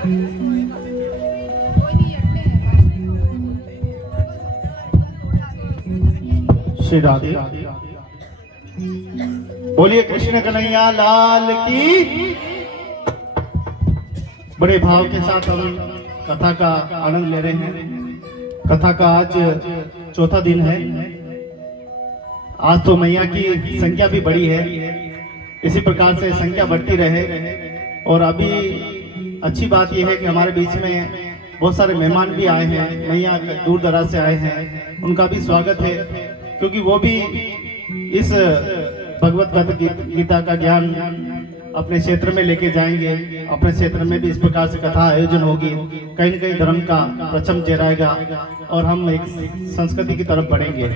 श्री राधे। बोलिए कृष्ण कन्हैया लाल की। बड़े भाव के साथ हम कथा का आनंद ले रहे हैं। कथा का आज चौथा दिन है। आज तो मैया की संख्या भी बड़ी है, इसी प्रकार से संख्या बढ़ती रहे। और अभी अच्छी बात यह है कि हमारे बीच में बहुत सारे मेहमान भी आए हैं, मैया दूर दराज से आए हैं, उनका भी स्वागत है, क्योंकि वो भी इस भगवत गीता का ज्ञान अपने क्षेत्र में लेके जाएंगे। अपने क्षेत्र में भी इस प्रकार से कथा आयोजन होगी, कहीं न कहीं धर्म का प्रचम चेहराएगा और हम एक संस्कृति की तरफ बढ़ेंगे।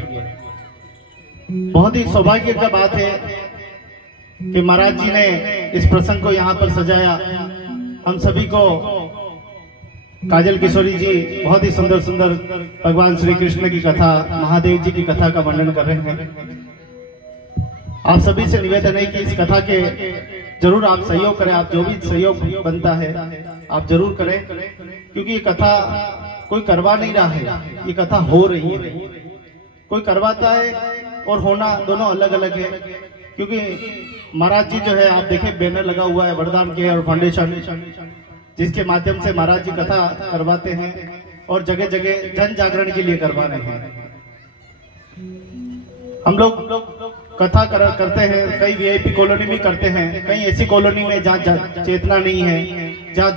बहुत ही सौभाग्य का बात है कि महाराज जी ने इस प्रसंग को यहाँ पर सजाया। हम सभी को काजल किशोरी जी बहुत ही सुंदर सुंदर भगवान श्री कृष्ण की कथा, महादेव जी की कथा का वर्णन कर रहे हैं। आप सभी से निवेदन है कि इस कथा के जरूर आप सहयोग करें। आप जो भी सहयोग बनता है आप जरूर करें, क्योंकि ये कथा कोई करवा नहीं रहा है, ये कथा हो रही है। कोई करवाता है और होना दोनों अलग अलग है। क्योंकि महाराज जी जो है, आप देखें बैनर लगा हुआ है वरदान के और फाउंडेशन, जिसके माध्यम से महाराज जी कथा करवाते हैं और जगह जगह जन जागरण के लिए करवा रहे हैं। हम लोग कथा करते हैं, कई वीआईपी कॉलोनी में करते हैं, कई ऐसी कॉलोनी में जहाँ चेतना नहीं है, जहाँ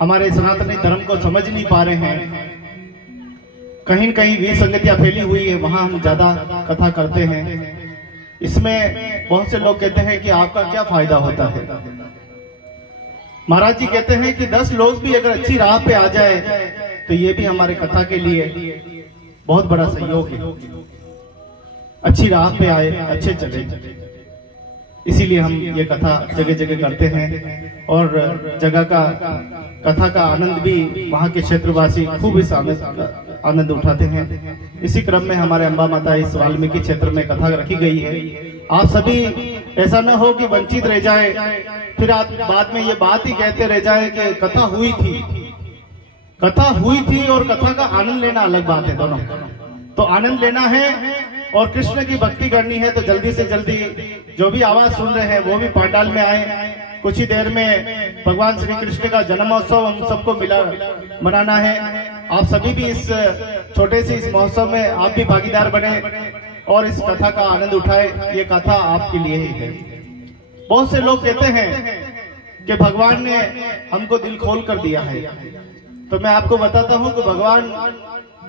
हमारे सनातनी धर्म को समझ नहीं पा रहे हैं, कहीं न कहीं विसंगतियां फैली हुई है, वहां हम ज्यादा कथा करते हैं। इसमें बहुत से लोग कहते हैं कि आपका क्या फायदा होता है। महाराज जी कहते हैं कि 10 लोग भी अगर अच्छी राह पे आ जाए तो ये भी हमारे कथा के लिए बहुत बड़ा सहयोग है। अच्छी राह पे आए, अच्छे चले, इसीलिए हम ये कथा जगह जगह करते हैं और जगह का कथा का आनंद भी वहाँ के क्षेत्रवासी खूब इस आनंद उठाते हैं। इसी क्रम में हमारे अम्बा माता इस वाल्मीकि क्षेत्र में कथा रखी गई है। आप सभी ऐसा न हो कि वंचित रह जाए, फिर आप बाद में ये बात ही कहते रह जाए कि कथा हुई थी। कथा हुई थी और कथा का आनंद लेना अलग बात है। दोनों तो आनंद लेना है और कृष्ण की भक्ति करनी है, तो जल्दी से जल्दी जो भी आवाज सुन रहे हैं वो भी पंडाल में आए। कुछ ही देर में भगवान श्री कृष्ण का जन्मोत्सव हम सबको मिला मनाना है। आप सभी भी इस छोटे से इस महोत्सव में आप भी भागीदार बने और इस कथा का आनंद उठाए। ये कथा आपके लिए ही है। बहुत से लोग कहते हैं कि भगवान ने हमको दिल खोल कर दिया है, तो मैं आपको बताता हूँ कि भगवान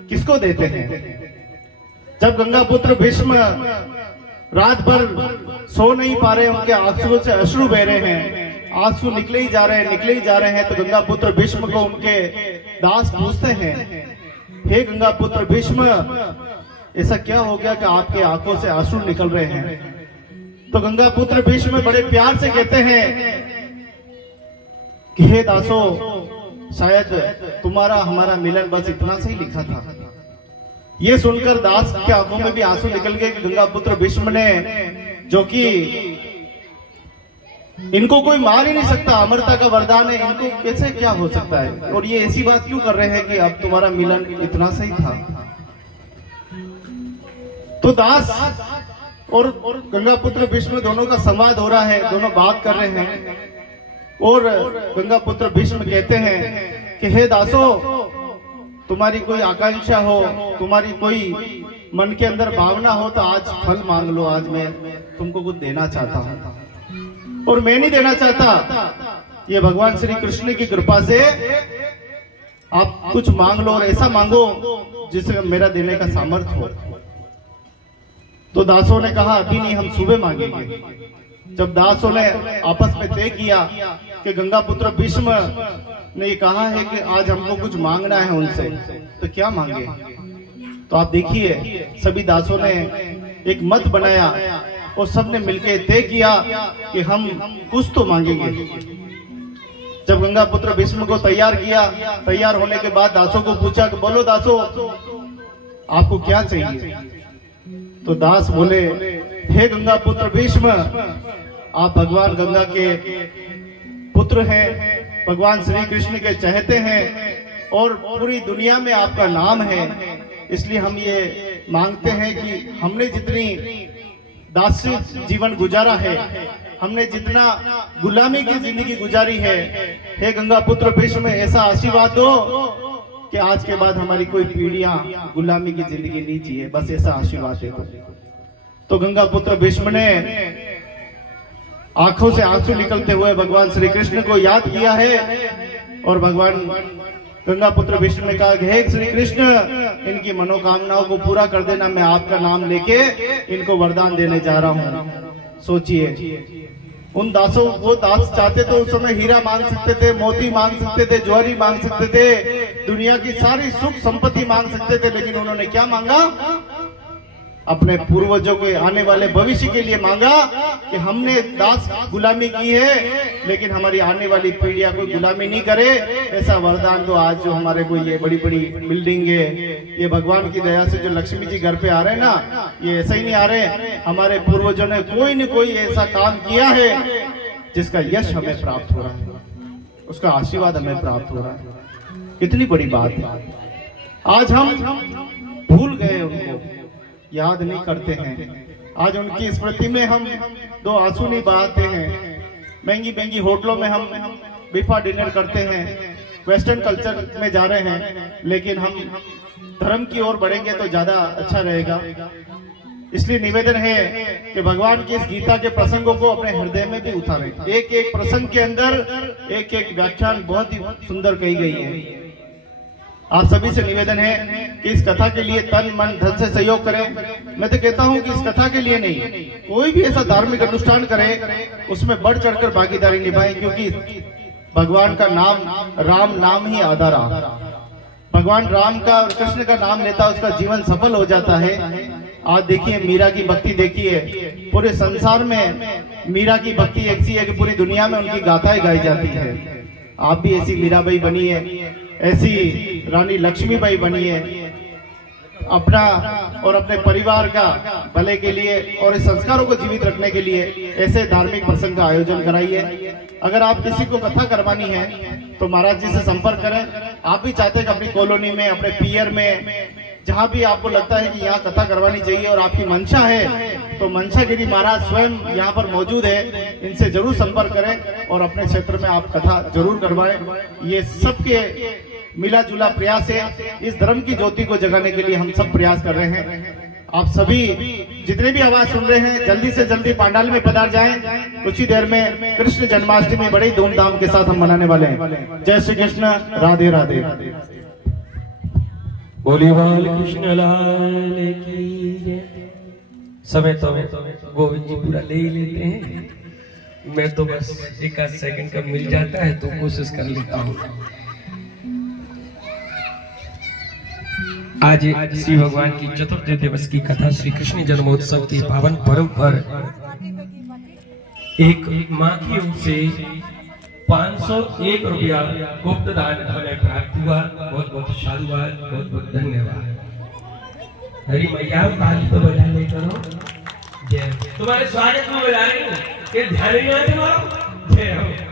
किसको देते हैं। जब गंगा पुत्र भीष्म रात भर सो नहीं पा रहे, उनके आंसुओं से अश्रु बह रहे हैं, आंसू निकले ही जा रहे हैं, तो गंगा पुत्र भीष्म को उनके दास पूछते हैं, हे गंगा पुत्र भीष्म, ऐसा क्या हो गया कि आपके आंखों से आंसू निकल रहे हैं। तो गंगा पुत्र भीष्म बड़े प्यार से कहते हैं कि हे दासो, शायद तुम्हारा हमारा मिलन बस इतना से ही लिखा था। ये सुनकर दास के आंखों में भी आंसू निकल गए कि गंगा पुत्र भीष्म ने, जो कि इनको कोई मार ही नहीं सकता, अमरता का वरदान है, इनको कैसे क्या हो सकता है, और ये ऐसी बात क्यों कर रहे हैं कि अब तुम्हारा मिलन इतना सही था। तो दास और गंगा पुत्र भीष्म दोनों का संवाद हो रहा है, दोनों बात कर रहे हैं और गंगा पुत्र भीष्म कहते हैं कि हे दासो, तुम्हारी कोई आकांक्षा हो, तुम्हारी कोई मन के अंदर भावना हो तो आज फल मांग लो। आज मैं तुमको कुछ देना चाहता हूँ और मैं नहीं देना चाहता, ये भगवान श्री कृष्ण की कृपा से आप कुछ मांग लो और ऐसा मांगो जिससे मेरा देने का सामर्थ्य हो। तो दासों ने कहा अभी नहीं, हम सुबह मांगेंगे। जब दासों ने आपस में तय किया कि गंगा पुत्र भीष्म ने ये कहा है कि आज हमको कुछ मांगना है उनसे, तो क्या मांगे। तो आप देखिए सभी दासों ने एक मत बनाया और सबने मिलकर तय किया कि हम कुछ तो मांगेंगे। जब गंगा पुत्र भीष्म को तैयार किया, तैयार होने के बाद दासों को पूछा कि बोलो दासों, आपको क्या चाहिए। तो दास बोले, हे गंगा पुत्र भीष्म, आप भगवान गंगा के पुत्र हैं भगवान श्री कृष्ण के चाहते हैं और पूरी दुनिया में आपका नाम है। इसलिए हम ये मांगते हैं कि हमने जितनी दासी जीवन गुजारा है, हमने जितना गुलामी की जिंदगी गुजारी है, हे गंगा पुत्र भीष्म ऐसा आशीर्वाद दो कि आज के बाद हमारी कोई पीढ़ियां गुलामी की जिंदगी नहीं चाहिए, बस ऐसा आशीर्वाद दे दो। तो गंगा पुत्र भीष्म ने आंखों से आंसू निकलते हुए भगवान श्री कृष्ण को याद किया है और भगवान गंगा पुत्र भीष्म ने कहा, हे श्री कृष्ण, इनकी मनोकामनाओं को पूरा कर देना, मैं आपका नाम लेके इनको वरदान देने जा रहा हूं। सोचिए, उन दासों, वो दास चाहते तो उस समय हीरा मांग सकते थे, मोती मांग सकते थे, ज्वारी मांग सकते थे, दुनिया की सारी सुख संपत्ति मांग सकते थे, लेकिन उन्होंने क्या मांगा? अपने पूर्वजों के आने वाले भविष्य के लिए मांगा कि हमने दास गुलामी की है, लेकिन हमारी आने वाली पीढ़ियां कोई गुलामी नहीं करे, ऐसा वरदान। तो आज जो हमारे को ये बड़ी बड़ी बिल्डिंग है, ये भगवान की दया से जो लक्ष्मी जी घर पे आ रहे हैं ना, ये ऐसा ही नहीं आ रहे, हमारे पूर्वजों ने कोई न कोई ऐसा काम किया है जिसका यश हमें प्राप्त हो रहा है, उसका आशीर्वाद हमें प्राप्त हो रहा है। कितनी बड़ी बात है। आज हम भूल गए, उनको याद नहीं करते हैं। आज उनकी स्मृति में हम दो आंसू नहीं बहाते हैं। महंगी महंगी होटलों में हम बिफा डिनर करते हैं, वेस्टर्न कल्चर में जा रहे हैं, लेकिन हम धर्म की ओर बढ़ेंगे तो ज्यादा अच्छा रहेगा। इसलिए निवेदन है कि भगवान की इस गीता के प्रसंगों को अपने हृदय में भी उतारें। एक एक प्रसंग के अंदर एक एक व्याख्यान बहुत ही सुंदर कही गई है। आप सभी से निवेदन है कि इस कथा के लिए तन मन धन से सहयोग करें। मैं तो कहता हूं कि इस कथा के लिए नहीं, कोई भी ऐसा धार्मिक अनुष्ठान करे उसमें बढ़ चढ़कर भागीदारी निभाएं, क्योंकि भगवान का नाम, राम नाम ही आधार। भगवान राम का और कृष्ण का नाम लेता उसका जीवन सफल हो जाता है। आज देखिए मीरा की भक्ति, देखिए पूरे संसार में मीरा की भक्ति ऐसी है कि पूरी दुनिया में उनकी गाथाएं गाई जाती है। आप भी ऐसी मीराबाई बनी है, ऐसी रानी लक्ष्मीबाई बनी है, अपना और अपने परिवार का भले के लिए और इस संस्कारों को जीवित रखने के लिए ऐसे धार्मिक प्रसंग का आयोजन कराइए। अगर आप किसी को कथा करवानी है तो महाराज जी से संपर्क करें। आप भी चाहते हैं कि अपनी कॉलोनी में, अपने पियर में, जहां भी आपको लगता है कि यहाँ कथा करवानी चाहिए और आपकी मंशा है, तो मंशागिरी महाराज स्वयं यहाँ पर मौजूद है, इनसे जरूर संपर्क करें और अपने क्षेत्र में आप कथा जरूर करवाएं। ये सबके मिला जुला प्रयास है। इस धर्म की ज्योति को जगाने के लिए हम सब प्रयास कर रहे हैं। आप सभी जितने भी आवाज सुन रहे हैं, जल्दी से जल्दी पंडाल में पधार जाएं। कुछ ही देर में कृष्ण जन्माष्टमी बड़ी धूमधाम के साथ हम मनाने वाले हैं। जय श्री कृष्ण, राधे राधे। बोलिए बाल कृष्ण लाल की जय। समय तो गोविंद जी पूरा ले ही लेते हैं, मैं तो बस एक आध सेकंड का मिल जाता है तो कोशिश कर लेता हूँ। आज श्री भगवान की चतुर्थ दिवस की कथा, श्री कृष्ण जन्मोत्सव की पावन पर्व पर एक मां की ओर से 501 रुपया गुप्त दान हमें प्राप्त हुआ। बहुत बहुत साधुवाद, बहुत बहुत धन्यवाद। हरी मैया ताली तो बजा ले करो। जय। तुम्हारे स्वागत में बजा रही हूँ, ध्यान नहीं आते। जय हो।